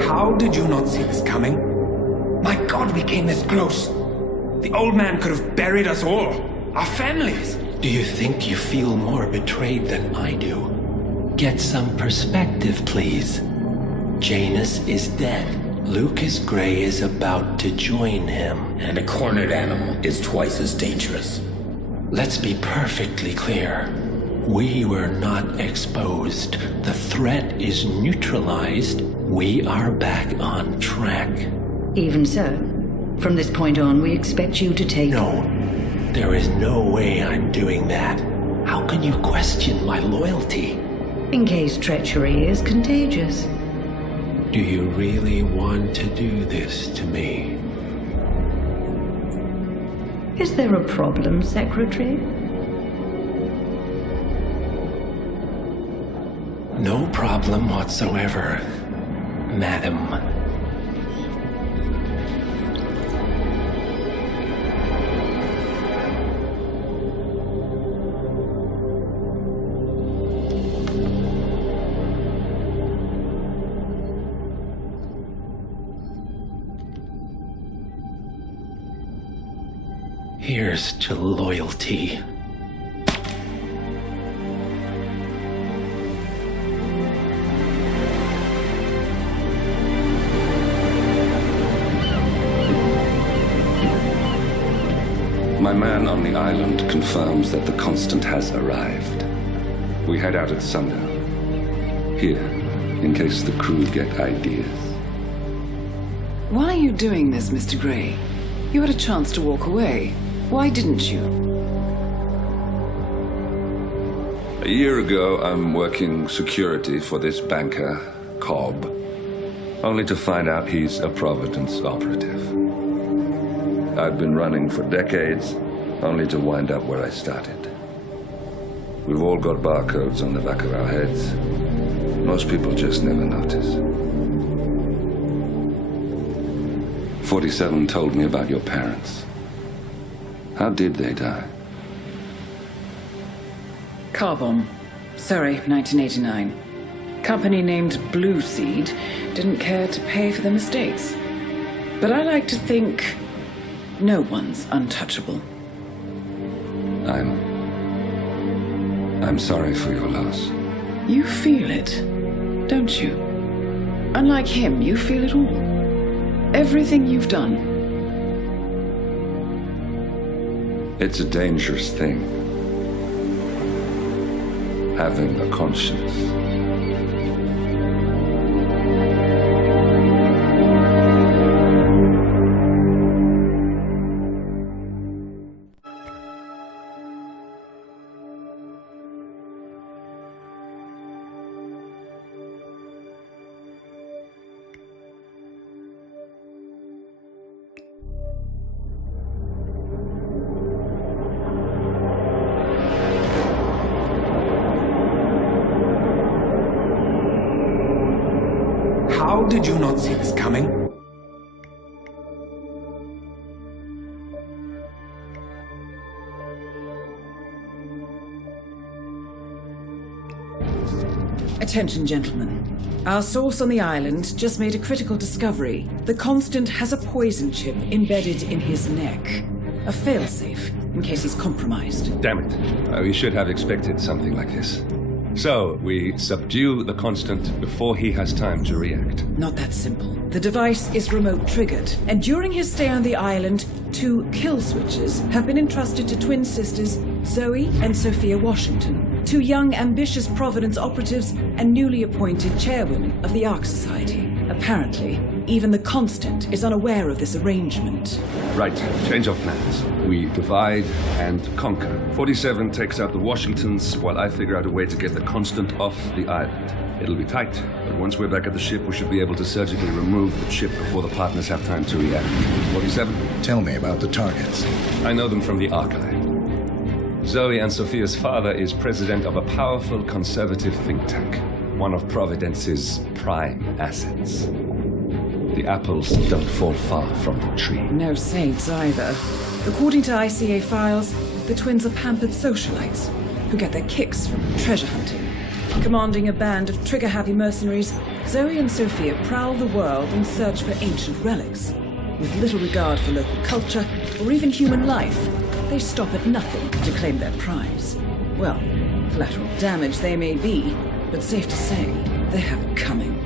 How did you not see this coming? My God, we came this close. The old man could have buried us all. Our families. Do you think you feel more betrayed than I do? Get some perspective, please. Janus is dead. Lucas Gray is about to join him. And a cornered animal is twice as dangerous. Let's be perfectly clear. We were not exposed. The threat is neutralized. We are back on track. Even so, from this point on, we expect you to take... No, there is no way I'm doing that. How can you question my loyalty? In case treachery is contagious. Do you really want to do this to me? Is there a problem, Secretary? No problem whatsoever, Madam. Here's to loyalty. My man on the island confirms that the Constant has arrived. We head out at sundown. Here, in case the crew get ideas. Why are you doing this, Mr. Gray? You had a chance to walk away. Why didn't you? A year ago, I'm working security for this banker, Cobb, only to find out he's a Providence operative. I've been running for decades, only to wind up where I started. We've all got barcodes on the back of our heads. Most people just never notice. 47 told me about your parents. How did they die? Car bomb. Surrey, 1989. Company named Blue Seed didn't care to pay for the mistakes. But I like to think no one's untouchable. I'm sorry for your loss. You feel it, don't you? Unlike him, you feel it all. Everything you've done. It's a dangerous thing, having a conscience. How did you not see this coming? Attention, gentlemen. Our source on the island just made a critical discovery. The Constant has a poison chip embedded in his neck. A failsafe, in case he's compromised. Damn it. We should have expected something like this. So, we subdue the Constant before he has time to react. Not that simple. The device is remote triggered, and during his stay on the island, 2 kill switches have been entrusted to twin sisters Zoe and Sophia Washington, 2 young, ambitious Providence operatives and newly appointed chairwomen of the ARK Society. Apparently, even the Constant is unaware of this arrangement. Right, change of plans. We divide and conquer. 47 takes out the Washingtons, while I figure out a way to get the Constant off the island. It'll be tight, but once we're back at the ship, we should be able to surgically remove the chip before the partners have time to react. 47? Tell me about the targets. I know them from the archive. Zoe and Sophia's father is president of a powerful conservative think tank, one of Providence's prime assets. The apples don't fall far from the tree. No saints either. According to ICA files, the twins are pampered socialites who get their kicks from treasure hunting. Commanding a band of trigger-happy mercenaries, Zoe and Sophia prowl the world in search for ancient relics. With little regard for local culture or even human life, they stop at nothing to claim their prize. Well, collateral damage they may be, but safe to say, they have it coming.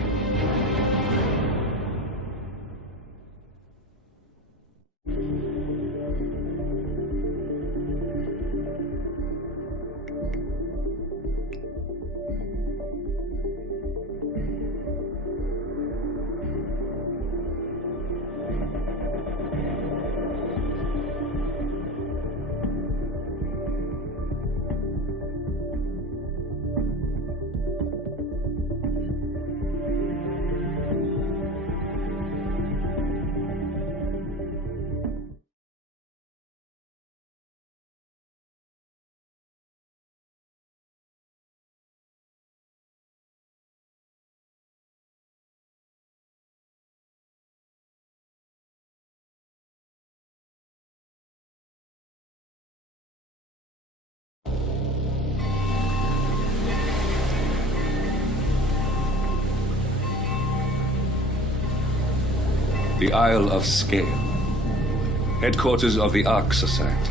The Isle of Scale, headquarters of the ARK Society.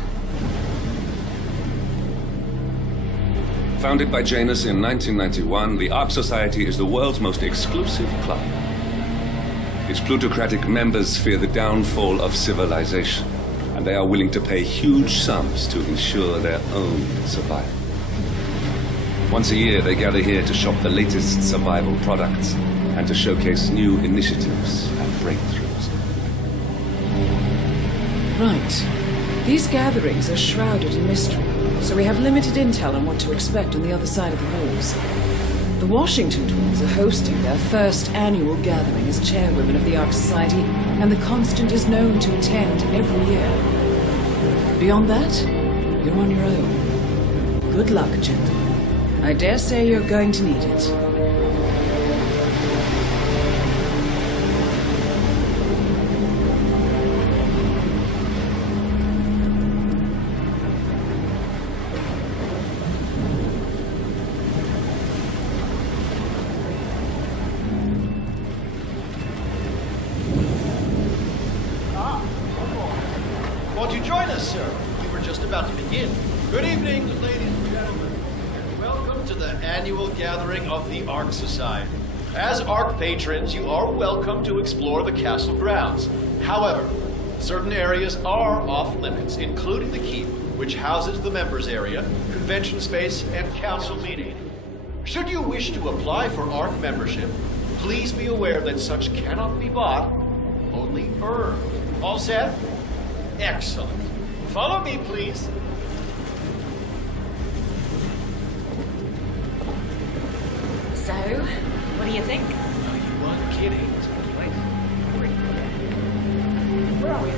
Founded by Janus in 1991, the ARK Society is the world's most exclusive club. Its plutocratic members fear the downfall of civilization, and they are willing to pay huge sums to ensure their own survival. Once a year, they gather here to shop the latest survival products and to showcase new initiatives and breakthroughs. Right. These gatherings are shrouded in mystery, so we have limited intel on what to expect on the other side of the walls. The Washington twins are hosting their first annual gathering as chairwomen of the ARK Society, and the Constant is known to attend every year. Beyond that, you're on your own. Good luck, gentlemen. I dare say you're going to need it. Won't you join us, sir? We were just about to begin. Good evening, ladies and gentlemen, and welcome to the annual gathering of the ARK Society. As ARK patrons, you are welcome to explore the castle grounds. However, certain areas are off limits, including the keep, which houses the members area, convention space, and council meeting. Should you wish to apply for ARK membership, please be aware that such cannot be bought, only earned. All set? Excellent. Follow me, please. So, what do you think? No, you weren't kidding. Where are we?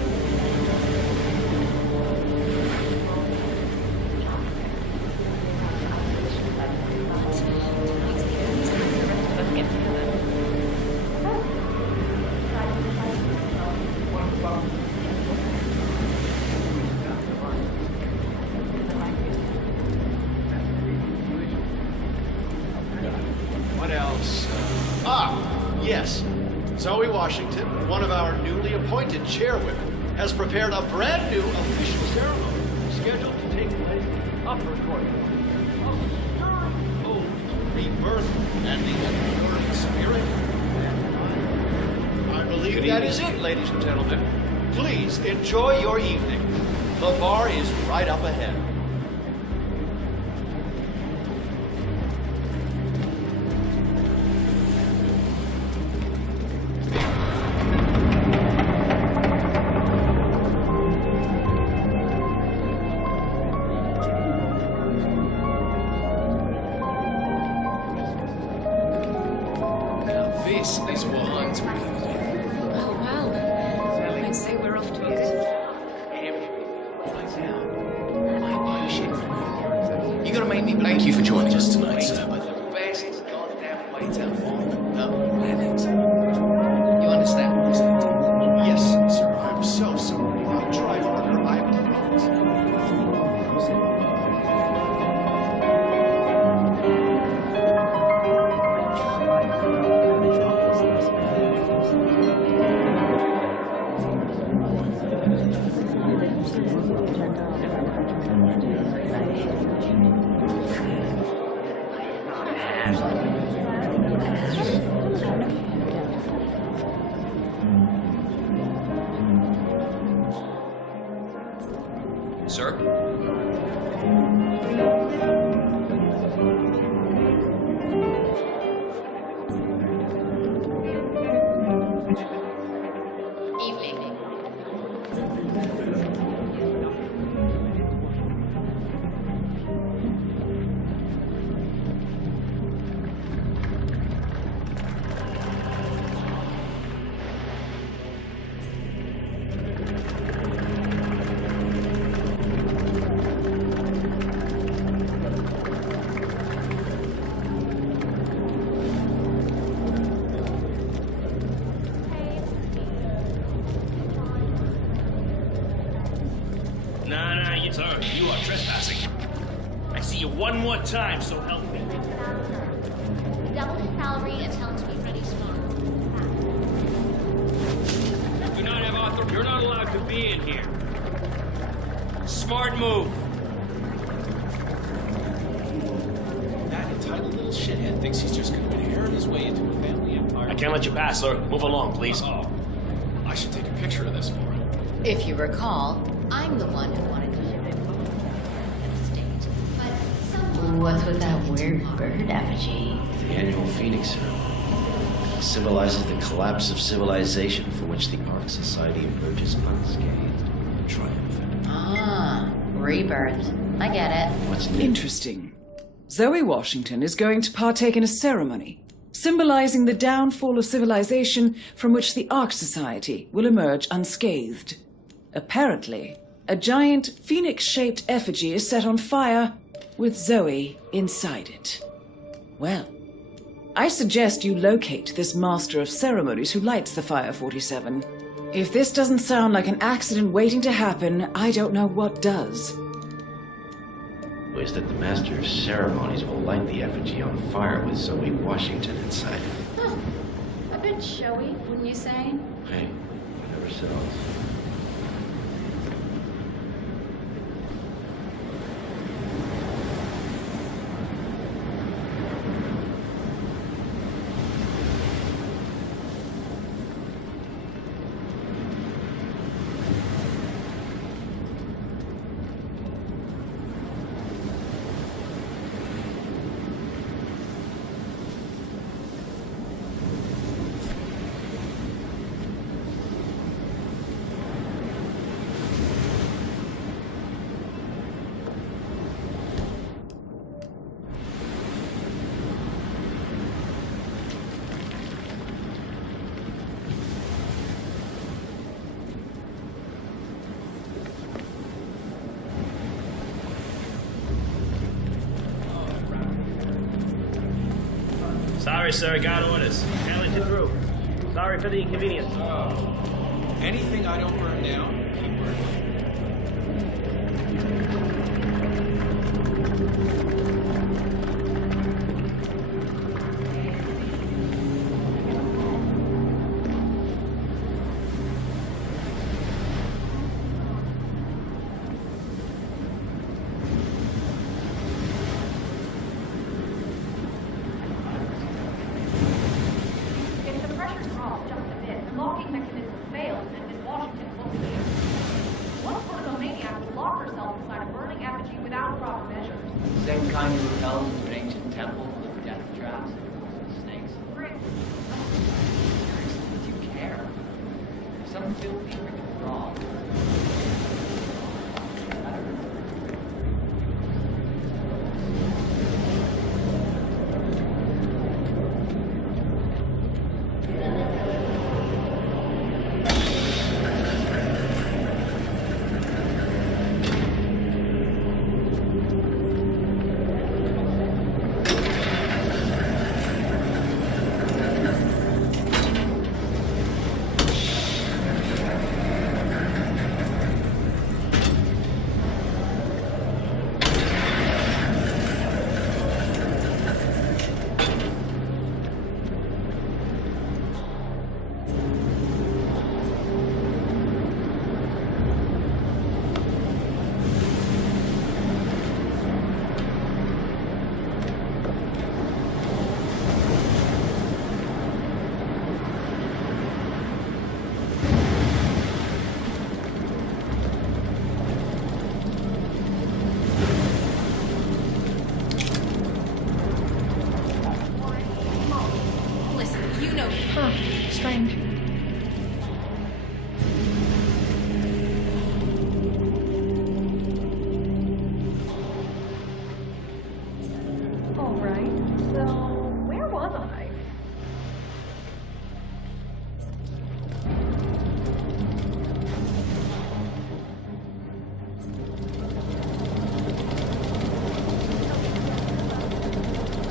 What else? Yes. Zoe Washington, one of our newly appointed chairwomen, has prepared a brand new official ceremony scheduled to take place upper court of your rebirth and the enduring spirit. I believe that is it, ladies and gentlemen. Please enjoy your evening. The bar is right up ahead. This is what I'm talking about. Oh, well. I'd say we're off to a good start. You gotta make me thank you for joining us tonight, sir. But the best goddamn way to on the planet. You understand what I'm saying? Yes, sir. I'm so sorry. I'll try harder. I promise. Sir? Evening. Nah, sir, you are trespassing. I see you one more time, so help me. Double his salary and tell him to be ready tomorrow. You do not have authority. You're not allowed to be in here. Smart move. That entitled little shithead thinks he's just going to inherit his way into a family empire. I can't let you pass, sir. Move along, please. Oh, I should take a picture of this for him. If you recall, I'm the one who wanted to ship it over to the state. But someone... What's with that weird bird effigy? The annual Phoenix ceremony symbolizes the collapse of civilization for which the ARK Society emerges unscathed and triumphant. Ah, rebirth. I get it. What's new? Interesting. Zoe Washington is going to partake in a ceremony symbolizing the downfall of civilization from which the ARK Society will emerge unscathed. Apparently, a giant phoenix-shaped effigy is set on fire with Zoe inside it. Well, I suggest you locate this master of ceremonies who lights the fire, 47. If this doesn't sound like an accident waiting to happen, I don't know what does. Is that the master of ceremonies will light the effigy on fire with Zoe Washington inside it. Huh. A bit showy, wouldn't you say? Hey, whatever sells. Sorry, sir, got orders. Can't let you through. Sorry for the inconvenience. Anything I don't burn down, keep burning. If the pressure drops just a bit, the locking mechanism fails and Miss Washington won't leave. What sort of a maniac would lock herself inside a burning effigy without proper measures? Same kind who held into an ancient temple with death traps and snakes. Rick, Seriously, do you care? If something filthy freaking wrong. Strange. All right, so where was I?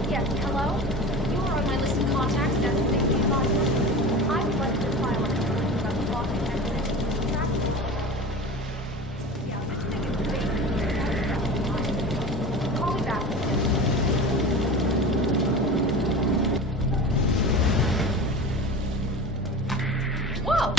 Yes, hello? You are on my list of contacts as a safety advisor. I would like to file a complaint about the blocking mechanism of the traffic. Yeah, this thing is dangerous. Call me back. Whoa!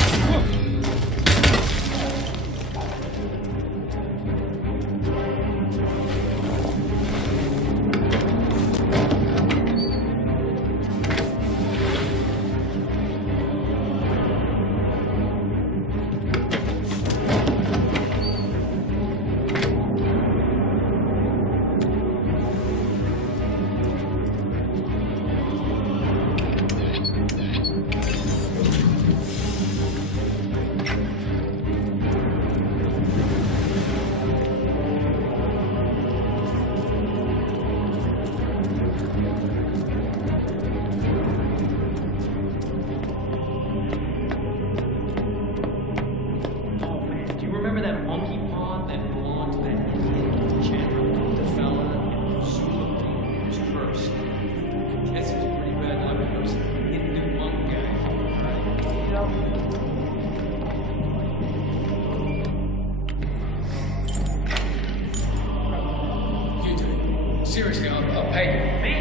Seriously, I'll pay you. Me?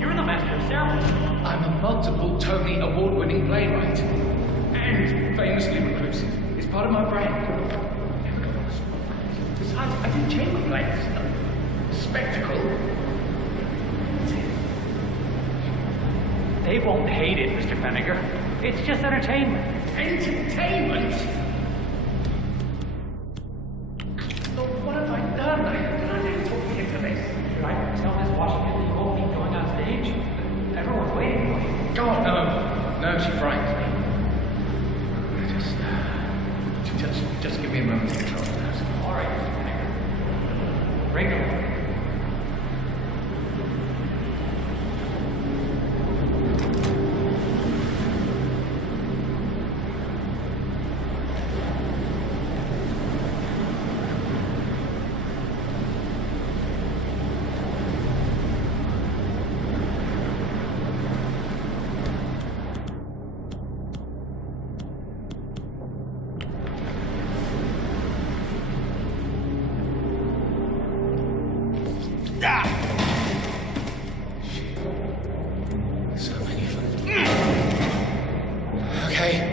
You're the master of ceremonies. I'm a multiple Tony award-winning playwright. And famously reclusive. It's part of my brand. Besides, I do chamber plays. Spectacle. They won't hate it, Mr. Feniger. It's just entertainment. Entertainment? Look, what have I done? I didn't talk you into this. Should I tell Miss Washington that you won't be going on stage? Everyone's waiting for you. God, no. No, she frightens me. Just give me a moment to control the house. All right, Mr. Feniger. Bring it on. So many of them. Okay.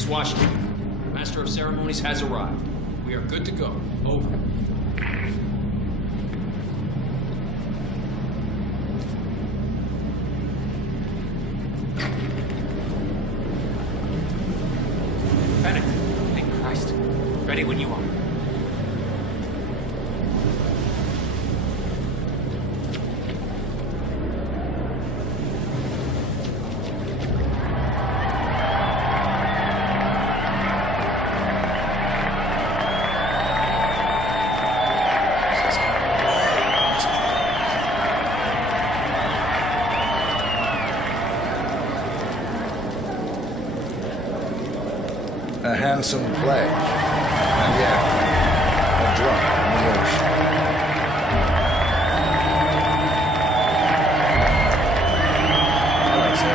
Miss Washington, Master of Ceremonies has arrived. We are good to go. Over. Fennec, thank Christ. Ready when you are. A handsome pledge. And yet, a drop in the ocean. Hello, sir.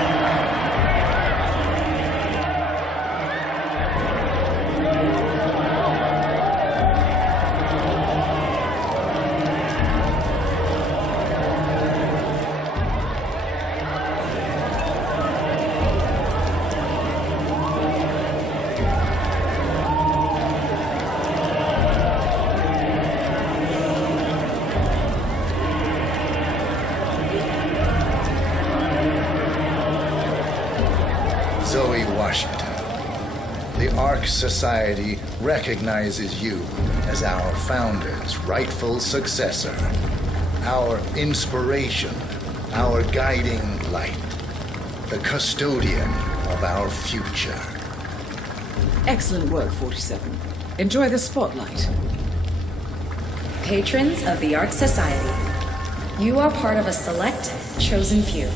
Zoe Washington. The ARK Society recognizes you as our founder's rightful successor, our inspiration, our guiding light, the custodian of our future. Excellent work, 47. Enjoy the spotlight. Patrons of the ARK Society, you are part of a select, chosen few.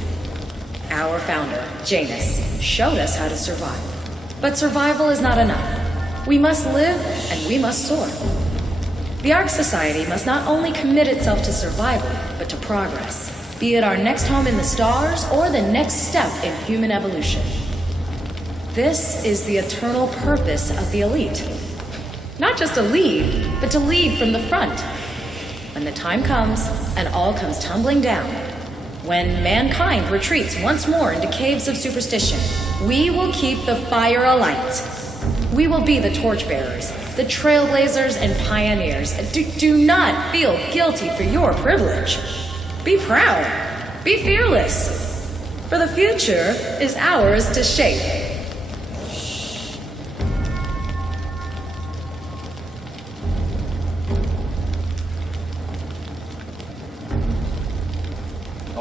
Our founder, Janus, showed us how to survive. But survival is not enough. We must live and we must soar. The ARK Society must not only commit itself to survival, but to progress, be it our next home in the stars or the next step in human evolution. This is the eternal purpose of the elite. Not just to lead, but to lead from the front. When the time comes and all comes tumbling down, when mankind retreats once more into caves of superstition, we will keep the fire alight. We will be the torchbearers, the trailblazers and pioneers. Do not feel guilty for your privilege. Be proud. Be fearless. For the future is ours to shape.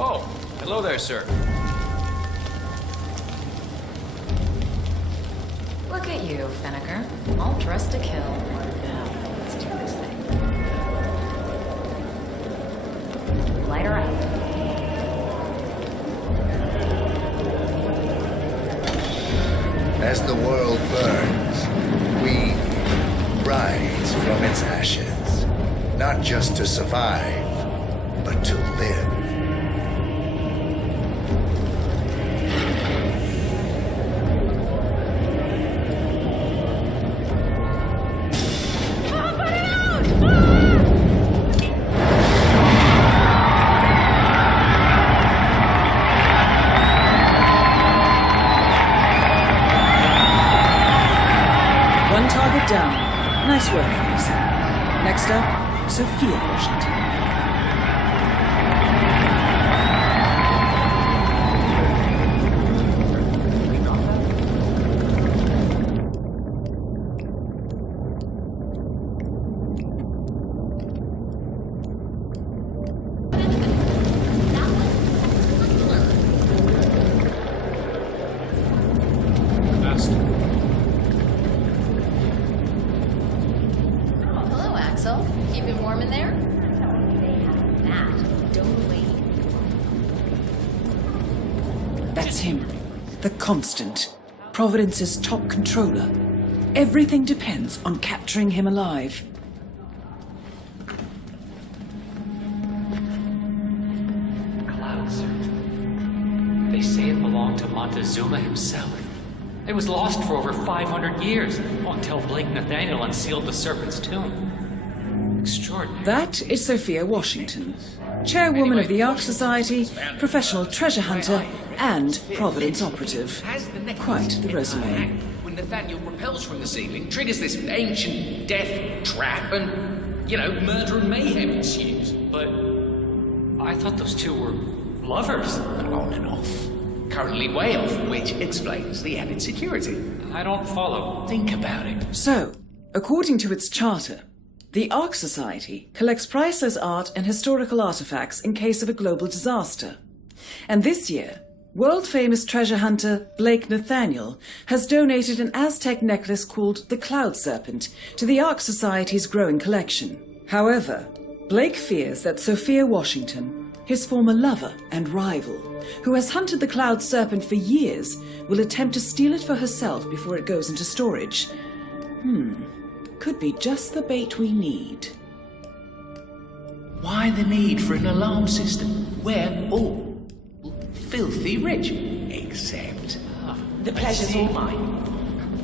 Oh, hello there, sir. Look at you, Fenneker. All dressed to kill. Now, let's do this thing. Light her up. As the world burns, we rise from its ashes, not just to survive, but to live. Down. Nice work, Lisa. Next up, Sophia Washington. Keeping warm in there? That. Don't leave. That's him. The Constant. Providence's top controller. Everything depends on capturing him alive. Clouds. They say it belonged to Montezuma himself. It was lost for over 500 years, until Blake Nathaniel unsealed the Serpent's tomb. Extraordinary. That is Sophia Washington, chairwoman of the ARK Society, professional treasure hunter, and Providence operative. Has the necklace Quite the in her resume. hand. When Nathaniel repels from the ceiling, triggers this ancient death trap, and, murder and mayhem ensues. But I thought those two were lovers. On and off. Currently way off, which explains the added security. I don't follow. Think about it. So, according to its charter, the ARK Society collects priceless art and historical artifacts in case of a global disaster. And this year, world-famous treasure hunter Blake Nathaniel has donated an Aztec necklace called the Cloud Serpent to the ARK Society's growing collection. However, Blake fears that Sophia Washington, his former lover and rival, who has hunted the Cloud Serpent for years, will attempt to steal it for herself before it goes into storage. Could be just the bait we need. Why the need for an alarm system? We're all filthy rich. Except... The pleasure's all mine.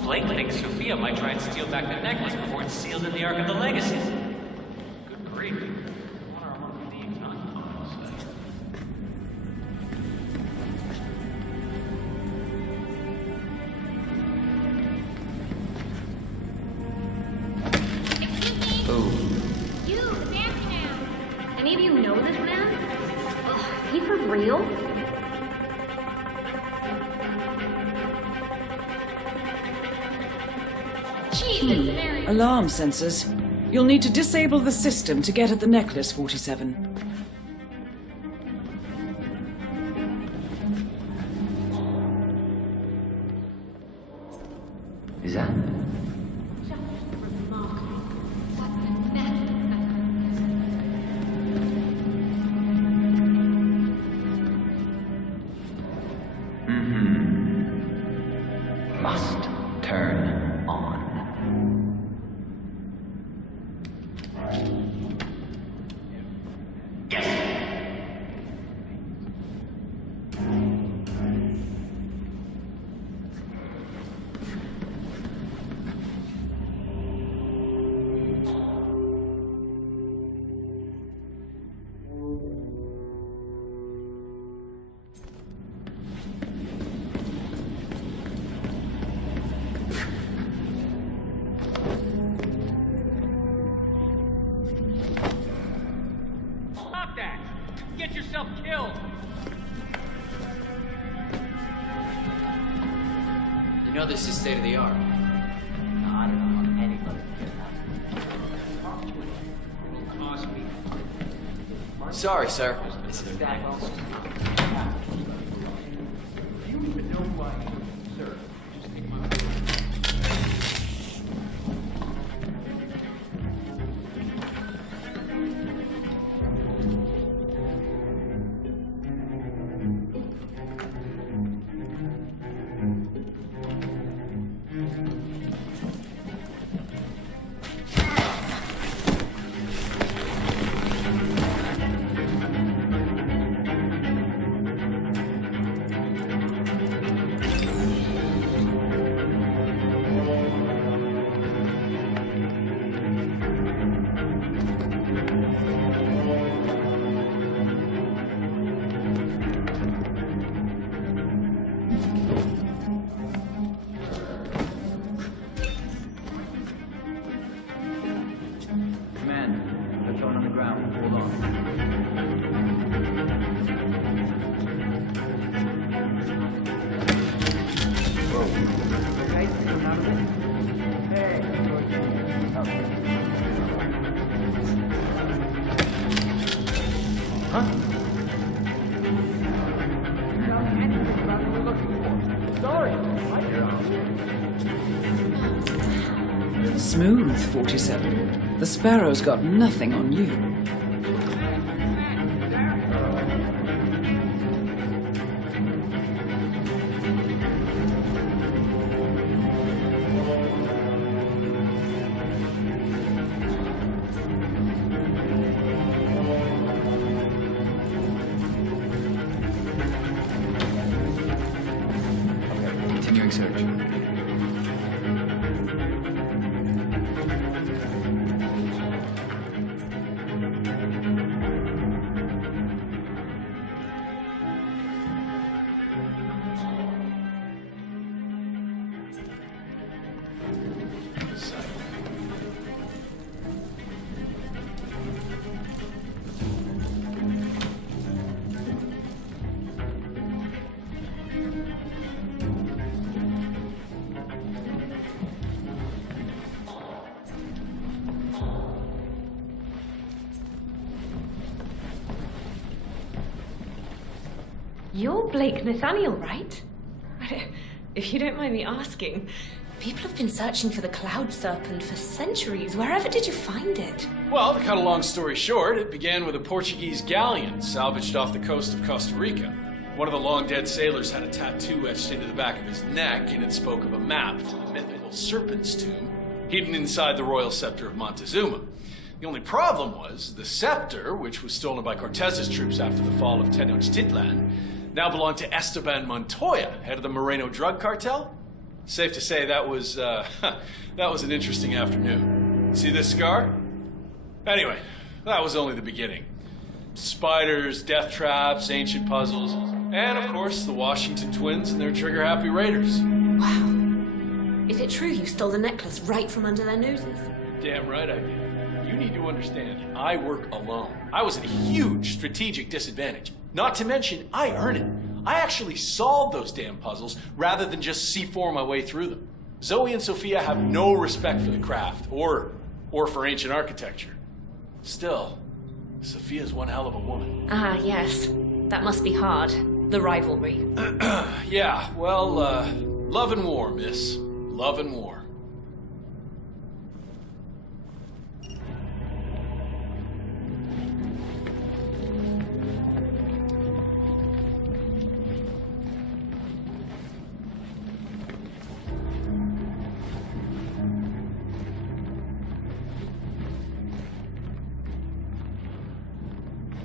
Blake thinks Sophia might try and steal back the necklace before it's sealed in the Ark of the Legacy. Good grief. What are our thieves not You, fancy man. Any of you know this man? Ugh, is he for real? Alarm sensors. You'll need to disable the system to get at the necklace, 47. Is that? Must turn on. Stop that! Get yourself killed! You know this is state of the art. I don't know how anybody Sorry, sir. This is Smooth, 47. The Sparrow's got nothing on you. Continuing search. You're Blake Nathaniel, right? If you don't mind me asking, people have been searching for the Cloud Serpent for centuries. Wherever did you find it? Well, to cut a long story short, it began with a Portuguese galleon salvaged off the coast of Costa Rica. One of the long-dead sailors had a tattoo etched into the back of his neck, and it spoke of a map to the mythical Serpent's Tomb, hidden inside the royal scepter of Montezuma. The only problem was, the scepter, which was stolen by Cortez's troops after the fall of Tenochtitlan, now belonged to Esteban Montoya, head of the Moreno drug cartel. Safe to say that was an interesting afternoon. See this scar? Anyway, that was only the beginning. Spiders, death traps, ancient puzzles, and of course the Washington twins and their trigger-happy raiders. Wow. Is it true you stole the necklace right from under their noses? Damn right I did. You need to understand, I work alone. I was at a huge strategic disadvantage. Not to mention, I earn it. I actually solved those damn puzzles rather than just C4 my way through them. Zoe and Sophia have no respect for the craft or for ancient architecture. Still, Sophia's one hell of a woman. Ah, yes. That must be hard. The rivalry. Yeah, well, love and war, miss. Love and war.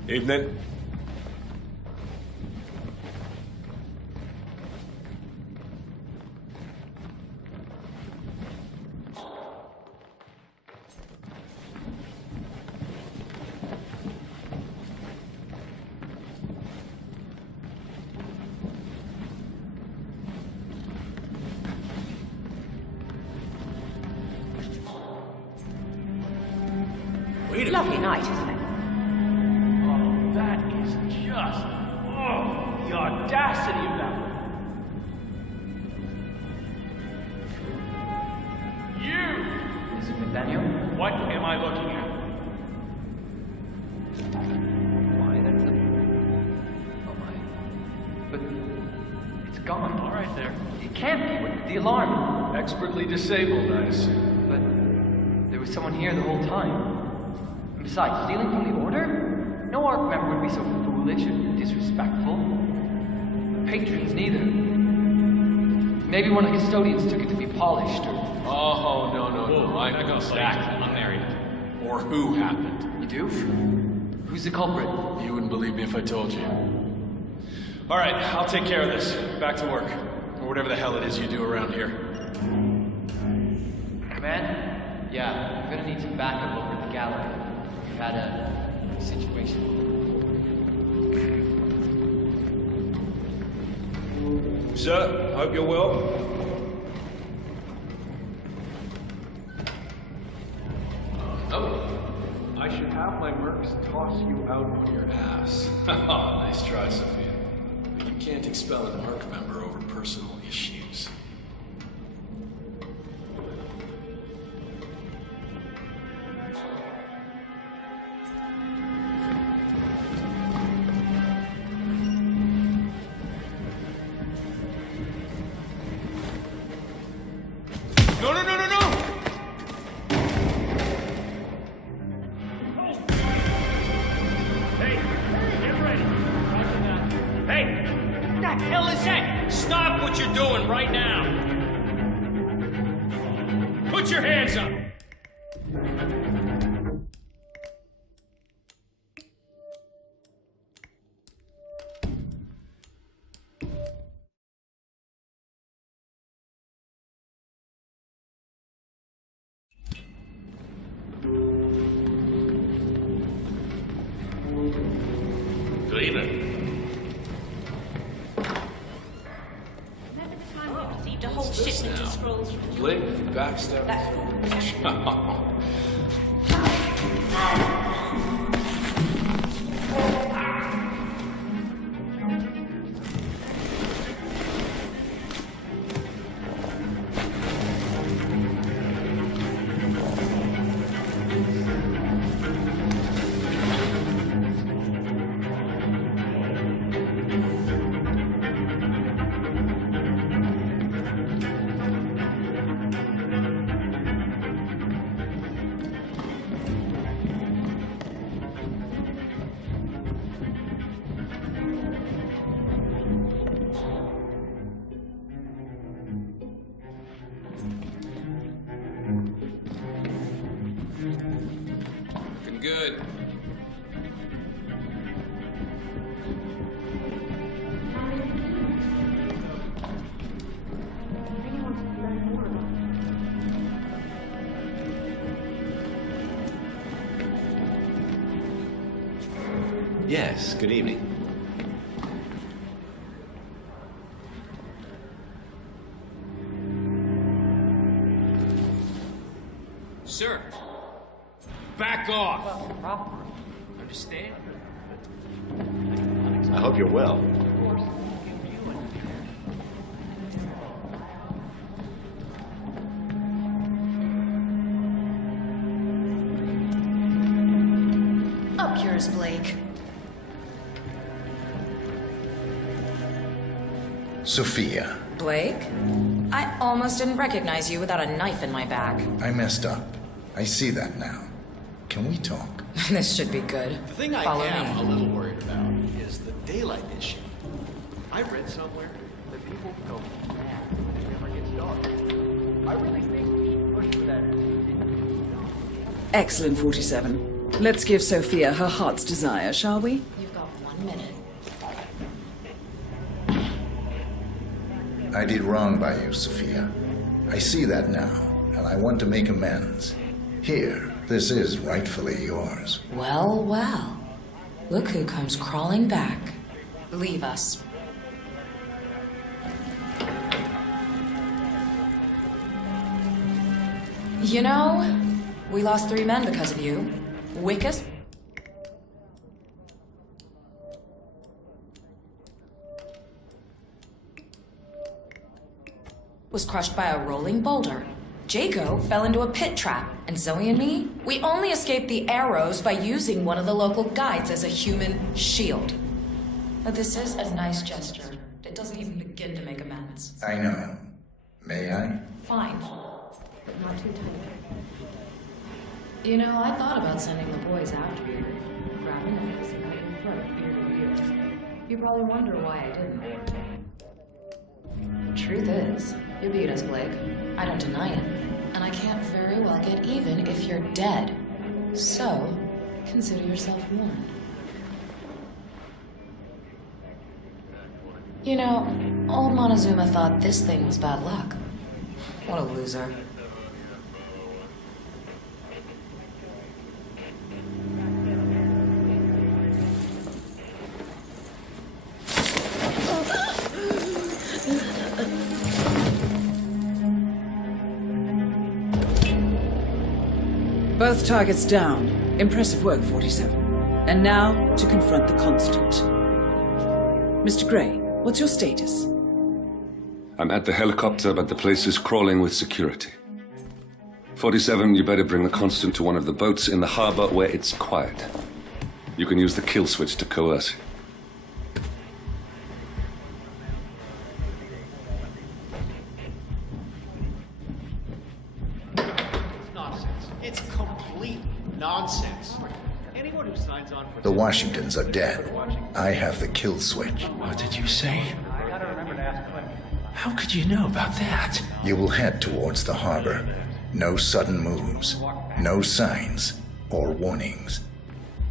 Evening. Lovely night, isn't it? That is just... Oh, the audacity of that. You! Is it Nathaniel? What am I looking at? Why, that's a... Oh my... But... It's gone. All right there. It can't be with the alarm. Expertly disabled, I assume. But... there was someone here the whole time. And besides, stealing from the Order? No ARK member would be so foolish or disrespectful. Patrons neither. Maybe one of the custodians took it to be polished or... Oh, no. I know exactly. I'm married. Or who happened. You do? Who's the culprit? You wouldn't believe me if I told you. All right, I'll take care of this. Back to work. Or whatever the hell it is you do around here. Command? Yeah, we're gonna need some backup over at the gallery. We've had a situation. Sir, hope you're well. Oh, I should have my mercs toss you out on your ass. Nice try, Sophia. But you can't expel an ARK member over personal issues. Stop what you're doing right now! Put your hands up! Good evening. The whole shipment of scrolls from Blake, backstab. Yes, good evening. Sir, back off. Understand? I hope you're well. Up yours, Blake. Sophia, Blake? I almost didn't recognize you without a knife in my back. I messed up. I see that now. Can we talk? This should be good. The thing I Follow am me. a little worried about is the daylight issue. I read somewhere that people go mad when it never gets dark. I really think we should push for that. Excellent, 47. Let's give Sophia her heart's desire, shall we? You've got 1 minute. I did wrong by you, Sophia. I see that now, and I want to make amends. Here, this is rightfully yours. Well, well. Look who comes crawling back. Leave us. You know, we lost 3 men because of you. Wickus? Was crushed by a rolling boulder. Jaco fell into a pit trap, and Zoe and me, we only escaped the arrows by using one of the local guides as a human shield. Now, this is a nice gesture. It doesn't even begin to make amends. I know. May I? Fine. But not too tight. You know, I thought about sending the boys after you. Grabbing them and sitting out in front, ear to ear. You probably wonder why I didn't. Truth is, you beat us, Blake. I don't deny it. And I can't very well get even if you're dead. So, consider yourself warned. You know, old Montezuma thought this thing was bad luck. What a loser. Both targets down. Impressive work, 47. And now, to confront the Constant. Mr. Gray, what's your status? I'm at the helicopter, but the place is crawling with security. 47, you better bring the Constant to one of the boats in the harbor where it's quiet. You can use the kill switch to coerce it. It's complete nonsense. Anyone who signs on for The Washingtons are dead. I have the kill switch. What did you say? How could you know about that? You will head towards the harbor. No sudden moves, no signs or warnings.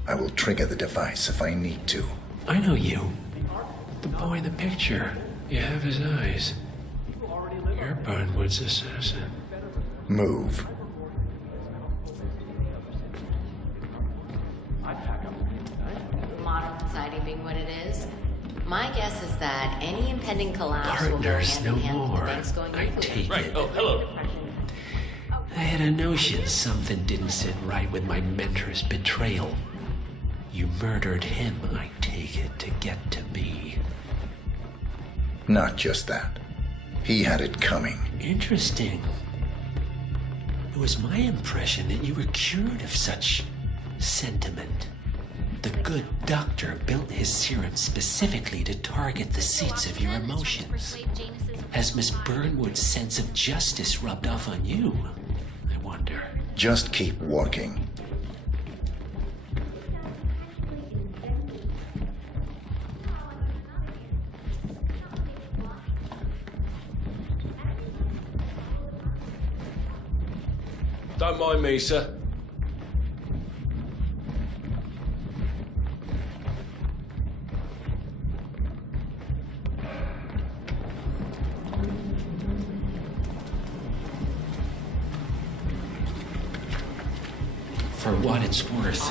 I will trigger the device if I need to. I know you. The boy in the picture. You have his eyes. You're Barnwood's assassin. Move. Modern society being what it is, my guess is that any impending collapse will go Partners hand no in hand with the more. banks going I nuclear. take Right. it. Oh, hello. I had a notion something didn't sit right with my mentor's betrayal. You murdered him, I take it, to get to me. Not just that. He had it coming. Interesting. It was my impression that you were cured of such sentiment. The good doctor built his serum specifically to target the seats of your emotions. Has Miss Burnwood's sense of justice rubbed off on you? I wonder. Just keep walking. Don't mind me, sir. For what it's worth,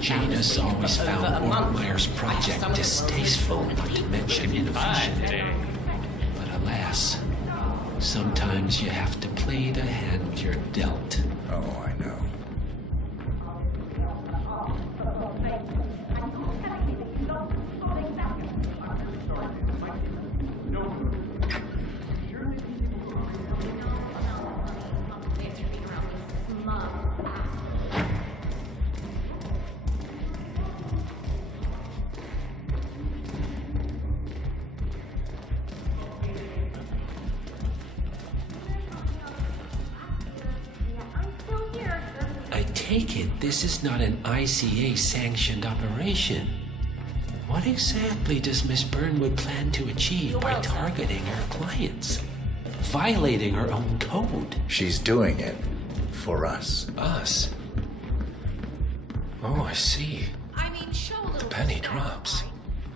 Janus always found Ortmeyer's project distasteful, not to mention inefficient. But alas, sometimes you have to play the hand you're dealt. Oh, I know. I take it this is not an ICA-sanctioned operation. What exactly does Miss Burnwood plan to achieve by targeting her clients? Violating her own code? She's doing it for us. Us? Oh, I see. The penny drops.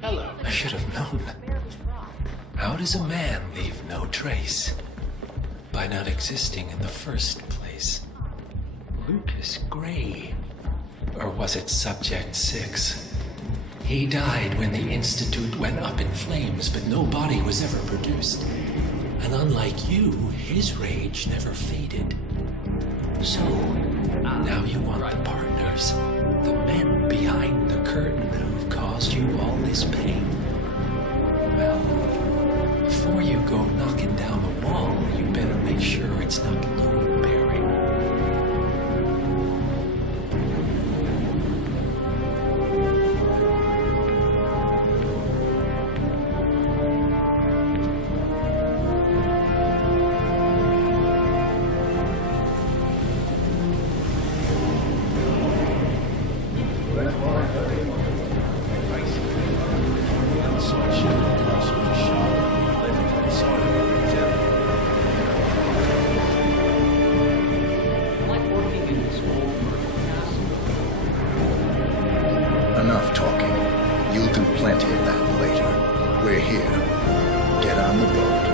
Hello. I should have known. How does a man leave no trace? By not existing in the first place. Lucas Gray. Or was it Subject 6? He died when the Institute went up in flames, but no body was ever produced. And unlike you, his rage never faded. So, now you want the partners, the men behind the curtain who've caused you all this pain. Well, before you go knocking down a wall, you better make sure it's not load-bearing. Enough talking. You'll do plenty of that later. We're here. Get on the boat.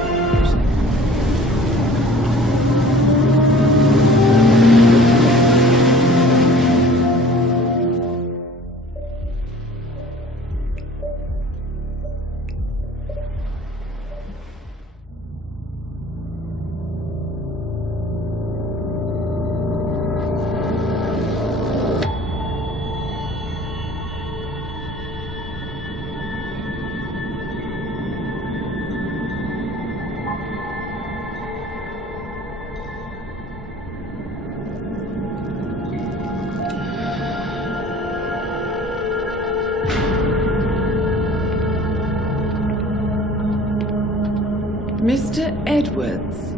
Mr. Edwards,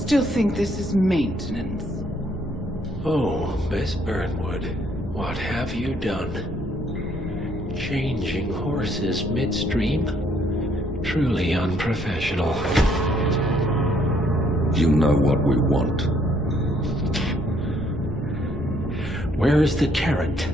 still think this is maintenance? Oh, Miss Burnwood, what have you done? Changing horses midstream? Truly unprofessional. You know what we want. Where is the carrot?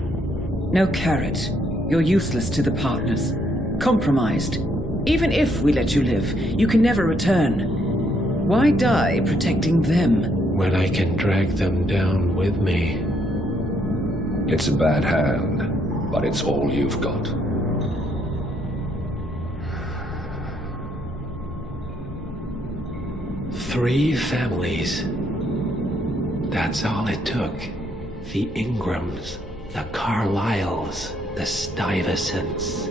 No carrot. You're useless to the partners. Compromised. Even if we let you live, you can never return. Why die protecting them? When I can drag them down with me. It's a bad hand, but it's all you've got. Three families. That's all it took. The Ingrams, the Carlyles, the Stuyvesants.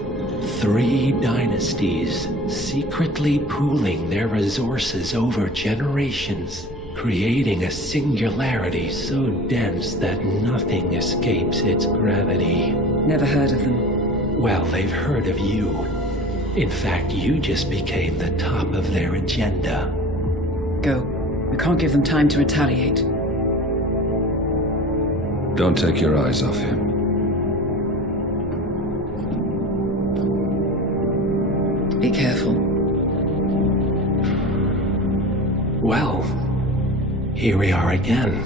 3 dynasties secretly pooling their resources over generations, creating a singularity so dense that nothing escapes its gravity. Never heard of them. Well, they've heard of you. In fact, you just became the top of their agenda. Go. We can't give them time to retaliate. Don't take your eyes off him. Be careful. Well, here we are again.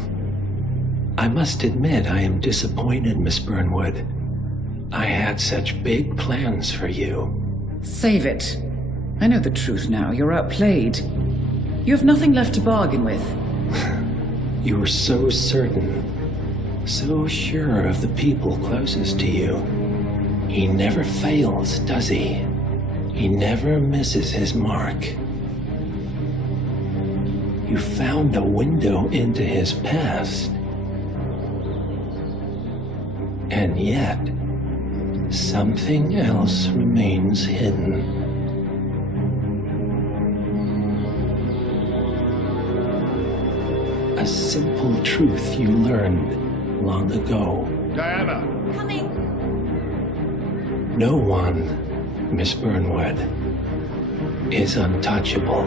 I must admit I am disappointed, Miss Burnwood. I had such big plans for you. Save it. I know the truth now. You're outplayed. You have nothing left to bargain with. You were so certain. So sure of the people closest to you. He never fails, does he? He never misses his mark. You found a window into his past. And yet, something else remains hidden. A simple truth you learned long ago. Diana! Coming! No one, Miss Burnwood, is untouchable.